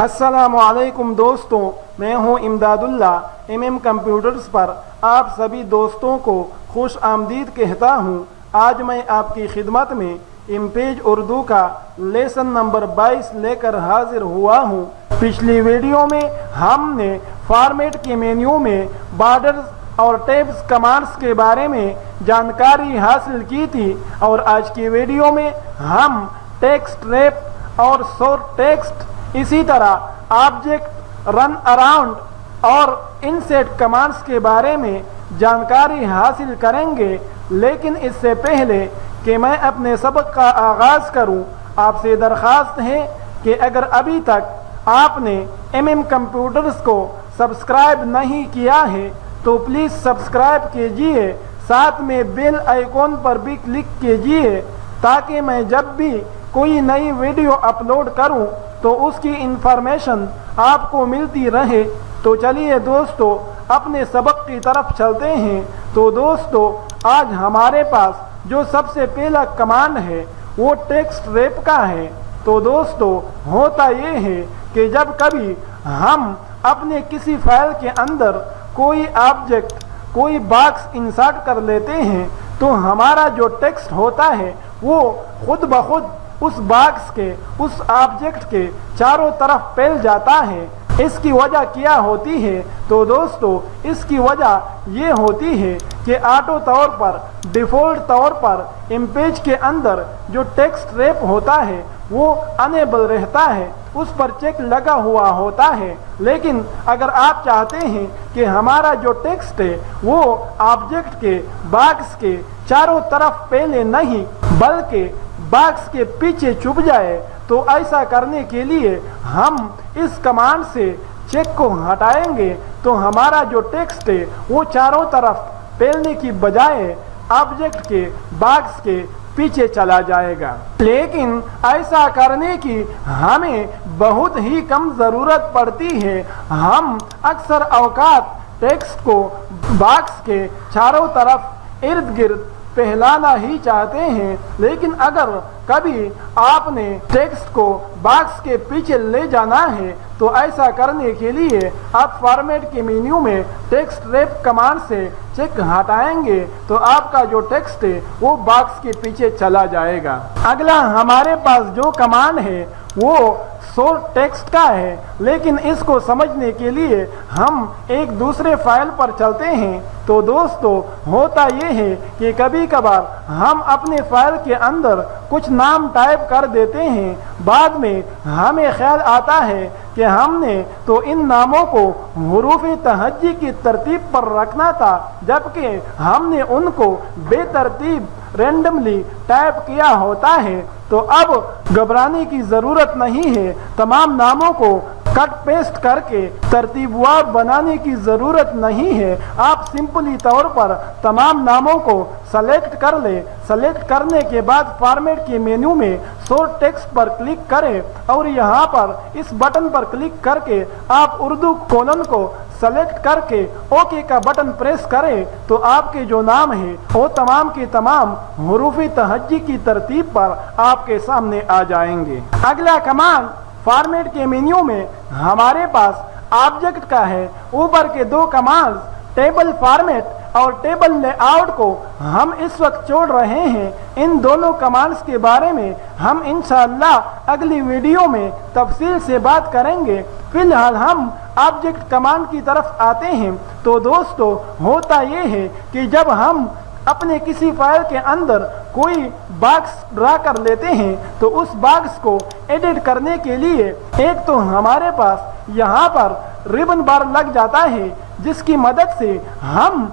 अस्सलामु अलैकुम दोस्तों, मैं हूं इमदादुल्ला। कंप्यूटर्स पर आप सभी दोस्तों को खुश आमदीद कहता हूं। आज मैं आपकी खिदमत में इमपेज उर्दू का लेसन नंबर 22 लेकर हाजिर हुआ हूं। पिछली वीडियो में हमने फॉर्मेट के मेन्यू में बॉर्डर्स और टैब्स कमांड्स के बारे में जानकारी हासिल की थी और आज की वीडियो में हम टेक्स्ट रैप और सॉर्ट टेक्स्ट, इसी तरह ऑब्जेक्ट रन अराउंड और इनसेट कमांड्स के बारे में जानकारी हासिल करेंगे। लेकिन इससे पहले कि मैं अपने सबक का आगाज़ करूं, आपसे दरख्वास्त है कि अगर अभी तक आपने कंप्यूटर्स को सब्सक्राइब नहीं किया है तो प्लीज़ सब्सक्राइब कीजिए, साथ में बेल आइकॉन पर भी क्लिक कीजिए ताकि मैं जब भी कोई नई वीडियो अपलोड करूं तो उसकी इंफॉर्मेशन आपको मिलती रहे। तो चलिए दोस्तों, अपने सबक की तरफ चलते हैं। तो दोस्तों, आज हमारे पास जो सबसे पहला कमांड है वो टेक्स्ट रैप का है। तो दोस्तों, होता ये है कि जब कभी हम अपने किसी फाइल के अंदर कोई ऑब्जेक्ट, कोई बॉक्स इंसर्ट कर लेते हैं तो हमारा जो टेक्स्ट होता है वो खुद ब खुद उस बॉक्स के, उस ऑब्जेक्ट के चारों तरफ फैल जाता है। इसकी वजह क्या होती है? तो दोस्तों, इसकी वजह ये होती है कि ऑटो तौर पर, डिफ़ॉल्ट तौर पर इमेज के अंदर जो टेक्स्ट रैप होता है वो अनेबल रहता है, उस पर चेक लगा हुआ होता है। लेकिन अगर आप चाहते हैं कि हमारा जो टेक्स्ट है वो ऑब्जेक्ट के, बॉक्स के चारों तरफ फैले नहीं बल्कि बॉक्स के पीछे छुप जाए, तो ऐसा करने के लिए हम इस कमांड से चेक को हटाएंगे तो हमारा जो टेक्स्ट है वो चारों तरफ फैलने की बजाय ऑब्जेक्ट के, बॉक्स के पीछे चला जाएगा। लेकिन ऐसा करने की हमें बहुत ही कम ज़रूरत पड़ती है। हम अक्सर औकात टेक्स्ट को बॉक्स के चारों तरफ इर्द गिर्द फैलाना ही चाहते हैं। लेकिन अगर कभी आपने टेक्स्ट को बॉक्स के पीछे ले जाना है तो ऐसा करने के लिए आप फॉर्मेट के मेन्यू में टेक्स्ट रैप कमांड से चेक हटाएंगे तो आपका जो टेक्स्ट है वो बॉक्स के पीछे चला जाएगा। अगला हमारे पास जो कमांड है वो सॉर्ट टेक्स्ट का है। लेकिन इसको समझने के लिए हम एक दूसरे फाइल पर चलते हैं। तो दोस्तों, होता ये है कि कभी कभार हम अपने फाइल के अंदर कुछ नाम टाइप कर देते हैं, बाद में हमें ख्याल आता है कि हमने तो इन नामों को हुरूफ़ तहज्जी की तरतीब पर रखना था, जबकि हमने उनको बेतरतीब रैंडमली टाइप किया होता है। तो अब घबराने की ज़रूरत नहीं है, तमाम नामों को कट पेस्ट करके तरतीबवार बनाने की ज़रूरत नहीं है। आप सिंपली तौर पर तमाम नामों को सेलेक्ट कर ले। सेलेक्ट करने के बाद फॉर्मेट के मेन्यू में सॉर्ट टेक्स्ट पर क्लिक करें और यहाँ पर इस बटन पर क्लिक करके आप उर्दू कोलन को सेलेक्ट करके ओके का बटन प्रेस करें तो आपके जो नाम है वो तमाम के तमाम हुरूफ़ तहज्जी की तरतीब पर आपके सामने आ जाएंगे। अगला कमांड फॉर्मेट के मेन्यू में हमारे पास ऑब्जेक्ट का है। ऊपर के दो कमांड टेबल फॉर्मेट और टेबल लेआउट को हम इस वक्त छोड़ रहे हैं। इन दोनों कमांड्स के बारे में हम इंशाअल्लाह अगली वीडियो में तफसील से बात करेंगे। फिलहाल हम ऑब्जेक्ट कमांड की तरफ आते हैं। तो दोस्तों, होता ये है कि जब हम अपने किसी फाइल के अंदर कोई बॉक्स ड्रा कर लेते हैं तो उस बॉक्स को एडिट करने के लिए एक तो हमारे पास यहाँ पर रिबन बार लग जाता है, जिसकी मदद से हम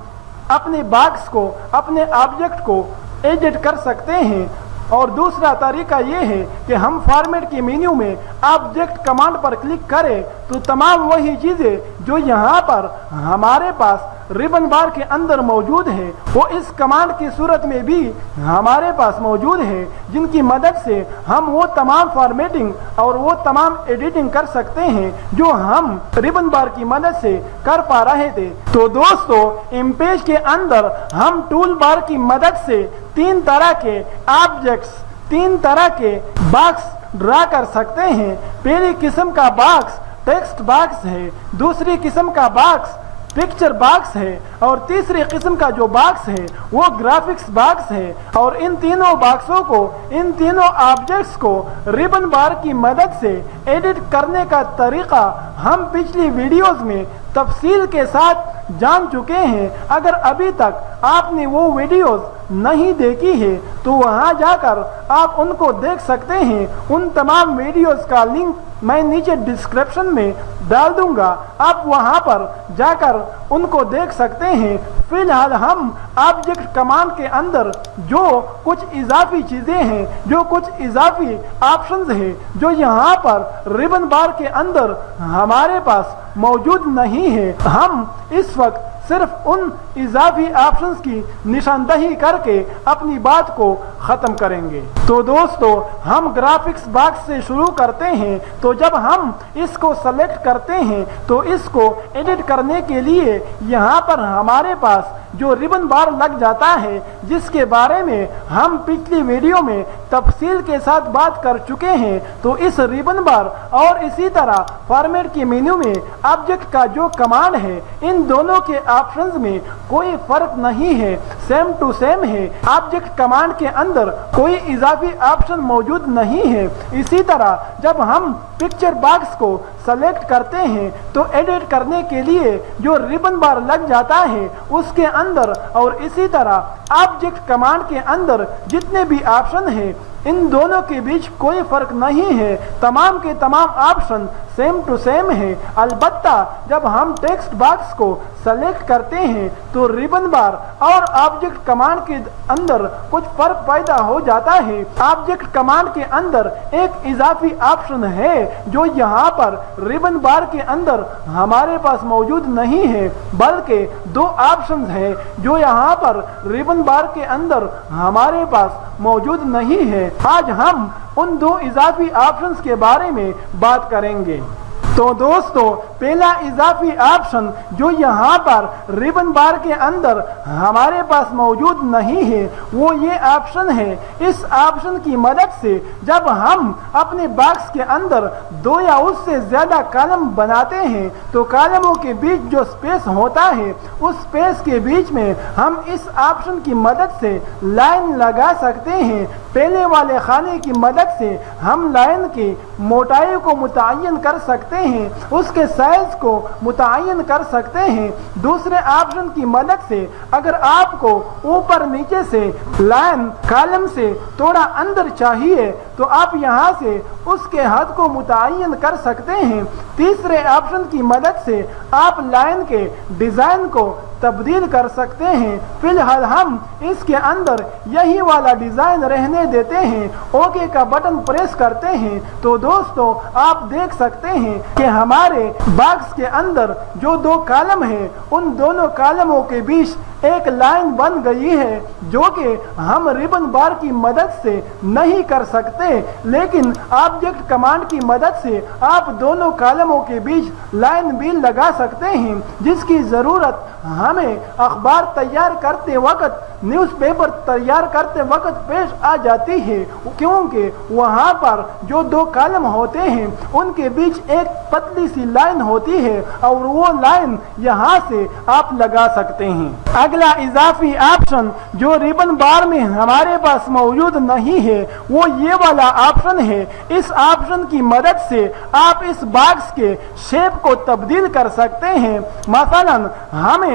अपने बॉक्स को, अपने ऑब्जेक्ट को एडिट कर सकते हैं। और दूसरा तरीका ये है कि हम फॉर्मेट के मेन्यू में ऑब्जेक्ट कमांड पर क्लिक करें तो तमाम वही चीज़ें जो यहाँ पर हमारे पास रिबन बार के अंदर मौजूद है वो इस कमांड की सूरत में भी हमारे पास मौजूद है, जिनकी मदद से हम वो तमाम फॉर्मेटिंग और वो तमाम एडिटिंग कर सकते हैं जो हम रिबन बार की मदद से कर पा रहे थे। तो दोस्तों, इमेज के अंदर हम टूल बार की मदद से तीन तरह के ऑब्जेक्ट्स, तीन तरह के बॉक्स ड्रा कर सकते हैं। पहली किस्म का बॉक्स टेक्स्ट बॉक्स है, दूसरी किस्म का बॉक्स पिक्चर बॉक्स है और तीसरी किस्म का जो बॉक्स है वो ग्राफिक्स बॉक्स है। और इन तीनों बॉक्सों को, इन तीनों ऑब्जेक्ट्स को रिबन बार की मदद से एडिट करने का तरीका हम पिछली वीडियोस में तफसील के साथ जान चुके हैं। अगर अभी तक आपने वो वीडियोस नहीं देखी है तो वहां जाकर आप उनको देख सकते हैं। उन तमाम वीडियोस का लिंक मैं नीचे डिस्क्रिप्शन में डाल दूंगा, आप वहां पर जाकर उनको देख सकते हैं। फिलहाल हम ऑब्जेक्ट कमांड के अंदर जो कुछ इजाफी चीजें हैं, जो कुछ इजाफी ऑप्शंस हैं, जो यहाँ पर रिबन बार के अंदर हमारे पास मौजूद नहीं है, हम इस वक्त सिर्फ उन इजाफी ऑप्शंस की निशानदही करके अपनी बात को खत्म करेंगे। तो दोस्तों, हम ग्राफिक्स बॉक्स से शुरू करते हैं। तो जब हम इसको सेलेक्ट करते हैं तो इसको एडिट करने के लिए यहाँ पर हमारे पास जो रिबन बार लग जाता है, जिसके बारे में हम पिछली वीडियो में तफसील के साथ बात कर चुके हैं, तो इस रिबन बार और इसी तरह फॉर्मेट के मेन्यू में ऑब्जेक्ट का जो कमांड है, इन दोनों के ऑप्शंस में कोई फर्क नहीं है, सेम टू सेम है। ऑब्जेक्ट कमांड के अंदर कोई इजाफी ऑप्शन मौजूद नहीं है। इसी तरह जब हम पिक्चर बॉक्स को सेलेक्ट करते हैं तो एडिट करने के लिए जो रिबन बार लग जाता है उसके अंदर और इसी तरह ऑब्जेक्ट कमांड के अंदर जितने भी ऑप्शन हैं, इन दोनों के बीच कोई फर्क नहीं है। तमाम के तमाम ऑप्शन सेम टू सेम है। अलबत्ता जब हम टेक्स्ट बॉक्स को सेलेक्ट करते हैं तो रिबन बार और ऑब्जेक्ट कमांड के अंदर कुछ फर्क पैदा हो जाता है। ऑब्जेक्ट कमांड के अंदर एक इजाफी ऑप्शन है जो यहाँ पर रिबन बार के अंदर हमारे पास मौजूद नहीं है, बल्कि दो ऑप्शंस हैं जो यहाँ पर रिबन बार के अंदर हमारे पास मौजूद नहीं है। आज हम उन दो इजाफी ऑप्शंस के बारे में बात करेंगे। तो दोस्तों, पहला इजाफी ऑप्शन जो यहाँ पर रिबन बार के अंदर हमारे पास मौजूद नहीं है वो ये ऑप्शन है। इस ऑप्शन की मदद से जब हम अपने बॉक्स के अंदर दो या उससे ज्यादा कॉलम बनाते हैं तो कॉलमों के बीच जो स्पेस होता है उस स्पेस के बीच में हम इस ऑप्शन की मदद से लाइन लगा सकते हैं। पहले वाले खाने की मदद से हम लाइन की मोटाई को मुतय्यन कर सकते हैं, उसके साइज को मुतय्यन कर सकते हैं। दूसरे ऑप्शन की मदद से अगर आपको ऊपर नीचे से लाइन कॉलम से थोड़ा अंदर चाहिए तो आप यहाँ से उसके हद को मुतय्यन कर सकते हैं। तीसरे ऑप्शन की मदद से आप लाइन के डिजाइन को तब्दील कर सकते हैं। फिलहाल हम इसके अंदर यही वाला डिजाइन रहने देते हैं। ओके का बटन प्रेस करते हैं तो दोस्तों आप देख सकते हैं कि हमारे बॉक्स के अंदर जो दो कॉलम है उन दोनों कॉलमों के बीच एक लाइन बन गई है जो कि हम रिबन बार की मदद से नहीं कर सकते, लेकिन ऑब्जेक्ट कमांड की मदद से आप दोनों कॉलमों के बीच लाइन भी लगा सकते हैं, जिसकी जरूरत हमें अखबार तैयार करते वक्त, न्यूज़पेपर तैयार करते वक्त पेश आ जाती है, क्योंकि वहाँ पर जो दो कॉलम होते हैं उनके बीच एक पतली सी लाइन होती है और वो लाइन यहाँ से आप लगा सकते हैं। अगला इजाफी ऑप्शन जो रिबन बार में हमारे पास मौजूद नहीं है वो ये वाला ऑप्शन है। इस ऑप्शन की मदद से आप इस बॉक्स के शेप को तब्दील कर सकते हैं। मसलन हमें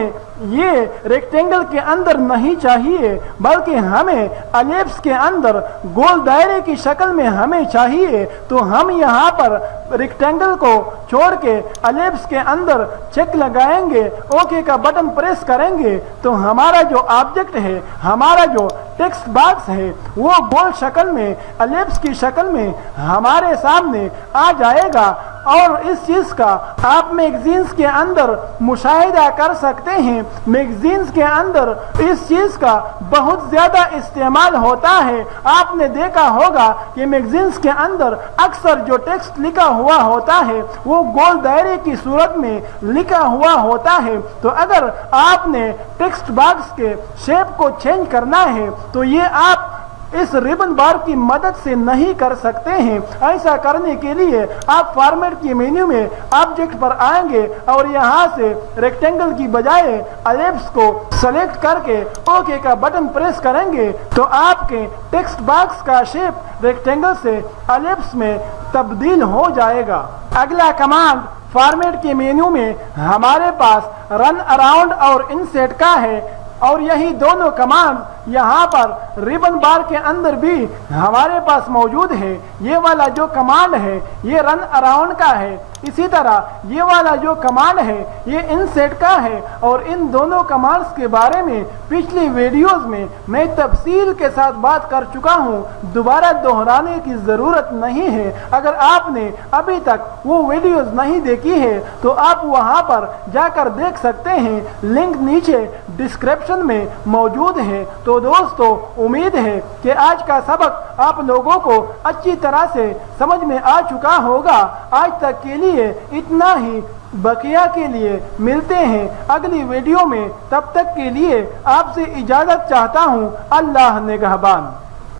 ये रेक्टेंगल के अंदर नहीं चाहिए बल्कि हमें एलिप्स के अंदर गोल दायरे की शक्ल में हमें चाहिए, तो हम यहाँ पर रेक्टेंगल को छोड़ के एलिप्स के अंदर चेक लगाएंगे, ओके का बटन प्रेस करेंगे तो हमारा जो ऑब्जेक्ट है, हमारा जो टेक्स्ट बॉक्स है वो गोल शक्ल में, एलिप्स की शक्ल में हमारे सामने आ जाएगा। और इस चीज का आप मैगजीन्स के अंदर मुशाहिदा कर सकते हैं। मैगजीन्स के अंदर इस चीज का बहुत ज्यादा इस्तेमाल होता है। आपने देखा होगा कि मैगजीन्स के अंदर अक्सर जो टेक्स्ट लिखा हुआ होता है वो गोल दायरे की सूरत में लिखा हुआ होता है। तो अगर आपने टेक्स्ट बॉक्स के शेप को चेंज करना है तो ये आप اس ریبن بار کی مدد سے نہیں کر سکتے ہیں۔ ایسا کرنے کے لیے آپ فارمیٹ کی مینیو میں آبجیکٹ پر آئیں گے اور یہاں سے ریکٹینگل کی بجائے الیپس کو سلیکٹ کر کے اوکے کا بٹن پریس کریں گے تو آپ کے ٹیکسٹ باکس کا شیپ ریکٹینگل سے الیپس میں تبدیل ہو جائے گا۔ اگلا کمانڈ فارمیٹ کے مینیو میں ہمارے پاس رن اراؤنڈ اور انسیٹ کا ہے، اور یہی دونوں کمانڈ یہاں پر ریبن بار کے اندر بھی ہمارے پاس موجود ہے۔ یہ والا جو کمانڈ ہے یہ رن اراؤنڈ کا ہے، اسی طرح یہ والا جو کمانڈ ہے یہ انسیٹ کا ہے، اور ان دونوں کمانڈز کے بارے میں پچھلی ویڈیوز میں تفصیل کے ساتھ بات کر چکا ہوں، دوبارہ دہرانے کی ضرورت نہیں ہے۔ اگر آپ نے ابھی تک وہ ویڈیوز نہیں دیکھی ہے تو آپ وہاں پر جا کر دیکھ سکتے ہیں، لنک نیچے ڈسکرپشن میں موجود ہے۔ تو دوستو، امید ہے کہ آج کا سبق آپ لوگوں کو اچھی طرح سے سمجھ میں آ چکا ہوگا۔ آج تک کے لیے اتنا ہی، بقیہ کے لیے ملتے ہیں اگلی ویڈیو میں، تب تک کے لیے آپ سے اجازت چاہتا ہوں۔ اللہ نگہبان۔